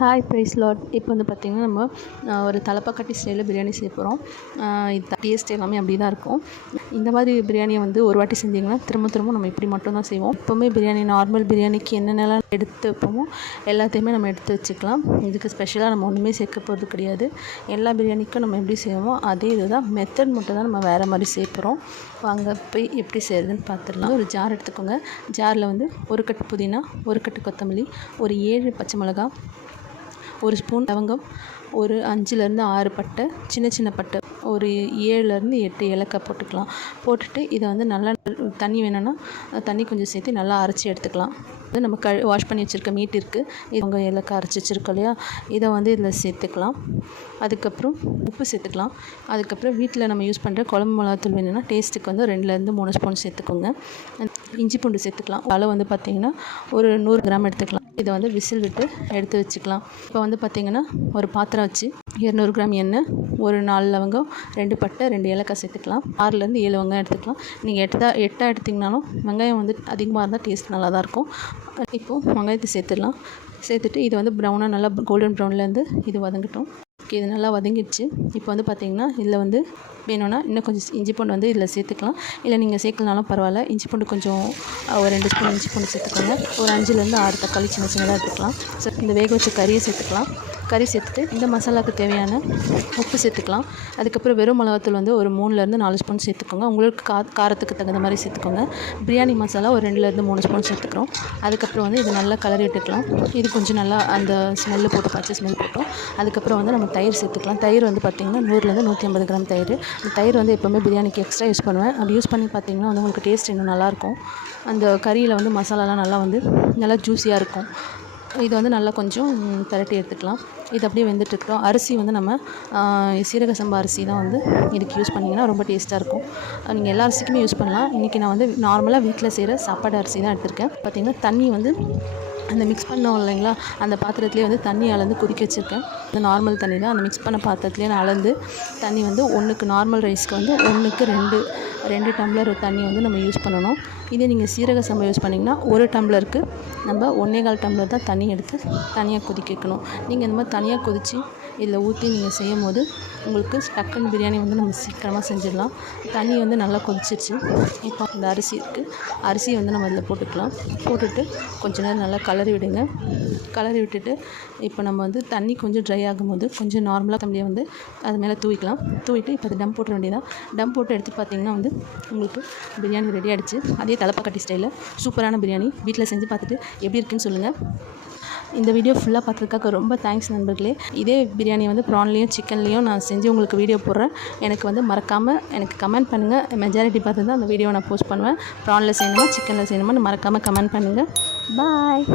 Hi price Lord. இப்போ வந்து பார்த்திங்கன்னா நம்ம ஒரு தலப்பாக்கட்டி ஸ்டைலில் பிரியாணி செய்ய போகிறோம். இது டேஸ்ட் எல்லாமே அப்படி தான் இருக்கும். இந்த மாதிரி பிரியாணியை வந்து ஒரு வாட்டி செஞ்சிங்கன்னா திரும்ப நம்ம இப்படி மட்டும் தான் செய்வோம். எப்போவுமே பிரியாணி நார்மல் பிரியாணிக்கு என்னென்னலாம் எடுத்து வைப்போமோ எல்லாத்தையுமே நம்ம எடுத்து வச்சுக்கலாம். இதுக்கு ஸ்பெஷலாக நம்ம ஒன்றுமே சேர்க்க போகிறது கிடையாது. எல்லா பிரியாணிக்கும் நம்ம எப்படி செய்வோமோ அதே இது தான். மெத்தட் மட்டும் தான் நம்ம வேறு மாதிரி சேர்க்குறோம். வாங்க போய் எப்படி செய்கிறதுன்னு பார்த்துடலாம். ஒரு ஜார் எடுத்துக்கோங்க. ஜாரில் வந்து ஒரு கட்டு புதினா, ஒரு கட்டு கொத்தமல்லி, ஒரு 7 பச்சை மிளகா, ஒரு ஸ்பூன் லவங்கம், ஒரு 5லேருந்து 6 பட்டை, சின்ன பட்டை, ஒரு 7லேருந்து 8 ஏலக்காய் போட்டுக்கலாம். போட்டுட்டு இதை வந்து நல்லா தண்ணி வேணும்னா தண்ணி கொஞ்சம் சேர்த்து நல்லா அரைச்சி எடுத்துக்கலாம். இது நம்ம வாஷ் பண்ணி வச்சுருக்க மீட் இருக்குது, இது உங்கள் ஏலக்காய் அரைச்சி வச்சுருக்கோம் இல்லையா, இதை வந்து இதில் சேர்த்துக்கலாம். அதுக்கப்புறம் உப்பு சேர்த்துக்கலாம். அதுக்கப்புறம் வீட்டில் நம்ம யூஸ் பண்ணுற குழம்பு மிளகாத்தூள் வேணும்னா டேஸ்ட்டுக்கு வந்து 2லேருந்து 3 ஸ்பூன் சேர்த்துக்கோங்க. இஞ்சி பூண்டு சேர்த்துக்கலாம். அளவு வந்து பார்த்திங்கன்னா ஒரு 100 கிராம் எடுத்துக்கலாம். இதை வந்து விசில் விட்டு எடுத்து வச்சுக்கலாம். இப்போ வந்து பார்த்திங்கன்னா ஒரு பாத்திரம் வச்சு 200 கிராம் எண்ணெய், ஒரு 4 லவங்கம், 2 பட்டை, 2 ஏலக்காய் சேர்த்துக்கலாம். 6லேருந்து 7 வெங்காயம் எடுத்துக்கலாம். நீங்கள் 8 எடுத்திங்கனாலும் வெங்காயம் வந்து அதிகமாக இருந்தால் டேஸ்ட் நல்லா தான் இருக்கும். இப்போது வெங்காயத்தை சேர்த்துடலாம். சேர்த்துட்டு இது வந்து ப்ரௌனாக நல்லா கோல்டன் ப்ரௌன்லேருந்து இது வதங்கட்டும். ஓகே, இது நல்லா வதங்கிடுச்சு. இப்போ வந்து பார்த்திங்கன்னா இதில் வந்து வேணும்னா இன்னும் கொஞ்சம் இஞ்சி பூண்டு வந்து இதில் சேர்த்துக்கலாம். இல்லை நீங்கள் சேர்க்கலனாலும் பரவாயில்ல. இஞ்சி பூண்டு கொஞ்சம் ஒரு 2 ஸ்பூன் இஞ்சி பூண்டு சேர்த்துக்கோங்க. ஒரு 5லேருந்து 6 தக்காளி சின்னதாக எடுத்துக்கலாம். இந்த வேக வச்ச கறியை சேர்த்துக்கலாம். கறி சேர்த்துட்டு இந்த மசாலாவுக்கு தேவையான உப்பு சேர்த்துக்கலாம். அதுக்கப்புறம் வெறும் மிளகாத்தூள் வந்து ஒரு 3லேருந்து 4 ஸ்பூன் சேர்த்துக்கோங்க. உங்களுக்கு காரத்துக்கு தகுந்த மாதிரி சேர்த்துக்கோங்க. பிரியாணி மசாலா ஒரு 2லேருந்து 3 ஸ்பூன் சேர்த்துக்கிறோம். அதுக்கப்புறம் வந்து இது நல்லா கலரி விட்டுக்கலாம். இது கொஞ்சம் நல்லா அந்த ஸ்மெல்லு போட்டு பச்சை ஸ்மெல் போட்டோம். அதுக்கப்புறம் வந்து நம்ம தயிர் சேர்த்துக்கலாம். தயிர் வந்து பார்த்திங்கன்னா 100லேருந்து 150 கிராம் தயிர். இந்த தயிர் வந்து எப்போவுமே பிரியாணிக்கு எக்ஸ்ட்ரா யூஸ் பண்ணுவேன். அப்படி யூஸ் பண்ணி பார்த்திங்கன்னா வந்து உங்களுக்கு டேஸ்ட் இன்னும் நல்லாயிருக்கும். அந்த கறியில் வந்து மசாலாலாம் நல்லா ஜூஸியாக இருக்கும். இது வந்து நல்லா கொஞ்சம் பரட்டி எடுத்துக்கலாம். இது அப்படியே வெந்துட்டுருக்கோம். அரிசி வந்து நம்ம சீரக சம்பா அரிசி தான் வந்து இதுக்கு யூஸ் பண்ணிங்கன்னா ரொம்ப டேஸ்ட்டாக இருக்கும். நீங்கள் எல்லா அரிசிக்குமே யூஸ் பண்ணலாம். இன்றைக்கி நான் வந்து நார்மலாக வீட்டில் செய்கிற சாப்பாடு அரிசி தான் எடுத்திருக்கேன். பார்த்திங்கன்னா தண்ணி வந்து அந்த மிக்ஸ் பண்ணோம் இல்லைங்களா, அந்த பாத்திரத்துலேயே வந்து தண்ணி அளந்து கொதிக்க வச்சுருக்கேன். அந்த நார்மல் தண்ணி தான். அந்த மிக்ஸ் பண்ண பாத்திரத்துலேயே நான் அளந்து தண்ணி வந்து ஒன்றுக்கு நார்மல் ரைஸ்க்கு வந்து 1க்கு 2 டம்ளர் தண்ணி வந்து நம்ம யூஸ் பண்ணணும். இதே நீங்கள் சீரக சம்பா யூஸ் பண்ணிங்கன்னா 1 டம்ளருக்கு நம்ம 1.25 டம்ளர் தான் தண்ணி எடுத்து தனியாக கொதிக்க வைக்கணும். நீங்கள் இந்த மாதிரி தனியாக கொதித்து இதில் ஊற்றி நீங்கள் செய்யும் போது உங்களுக்கு டக்குன்னு பிரியாணி வந்து நம்ம சீக்கிரமாக செஞ்சிடலாம். தண்ணி வந்து நல்லா கொதிச்சிருச்சு. இப்போ இந்த அரிசி இருக்குது, அரிசியை வந்து நம்ம இதில் போட்டுக்கலாம். போட்டுட்டு கொஞ்ச நேரம் நல்லா கலரி விடுங்க. கலரி விட்டுட்டு இப்போ நம்ம வந்து தண்ணி கொஞ்சம் ட்ரை ஆகும்போது கொஞ்சம் நார்மலாக தண்ணியை வந்து அது மேலே தூவிக்கலாம். தூவிட்டு இப்போ அது டம் போட்டுற வேண்டியதான். டம் போட்டு எடுத்து பார்த்திங்கன்னா வந்து உங்களுக்கு பிரியாணி ரெடி ஆகிடுச்சு. அதே தலப்பாக்கட்டி ஸ்டைலில் சூப்பரான பிரியாணி வீட்டில் செஞ்சு பார்த்துட்டு எப்படி இருக்குன்னு சொல்லுங்கள். இந்த வீடியோ ஃபுல்லாக பார்த்ததுக்காக ரொம்ப தேங்க்ஸ் நண்பர்களே. இதே பிரியாணி வந்து ப்ரான்லேயும் சிக்கன்லேயும் நான் செஞ்சு உங்களுக்கு வீடியோ போடுறேன். எனக்கு வந்து மறக்காமல் எனக்கு கமெண்ட் பண்ணுங்கள். மெஜாரிட்டி பார்த்து தான் அந்த வீடியோ நான் போஸ்ட் பண்ணுவேன். ப்ரானில் செய்யணுமா சிக்கனில் செய்யணுமான்னு மறக்காமல் கமெண்ட் பண்ணுங்கள். பாய்.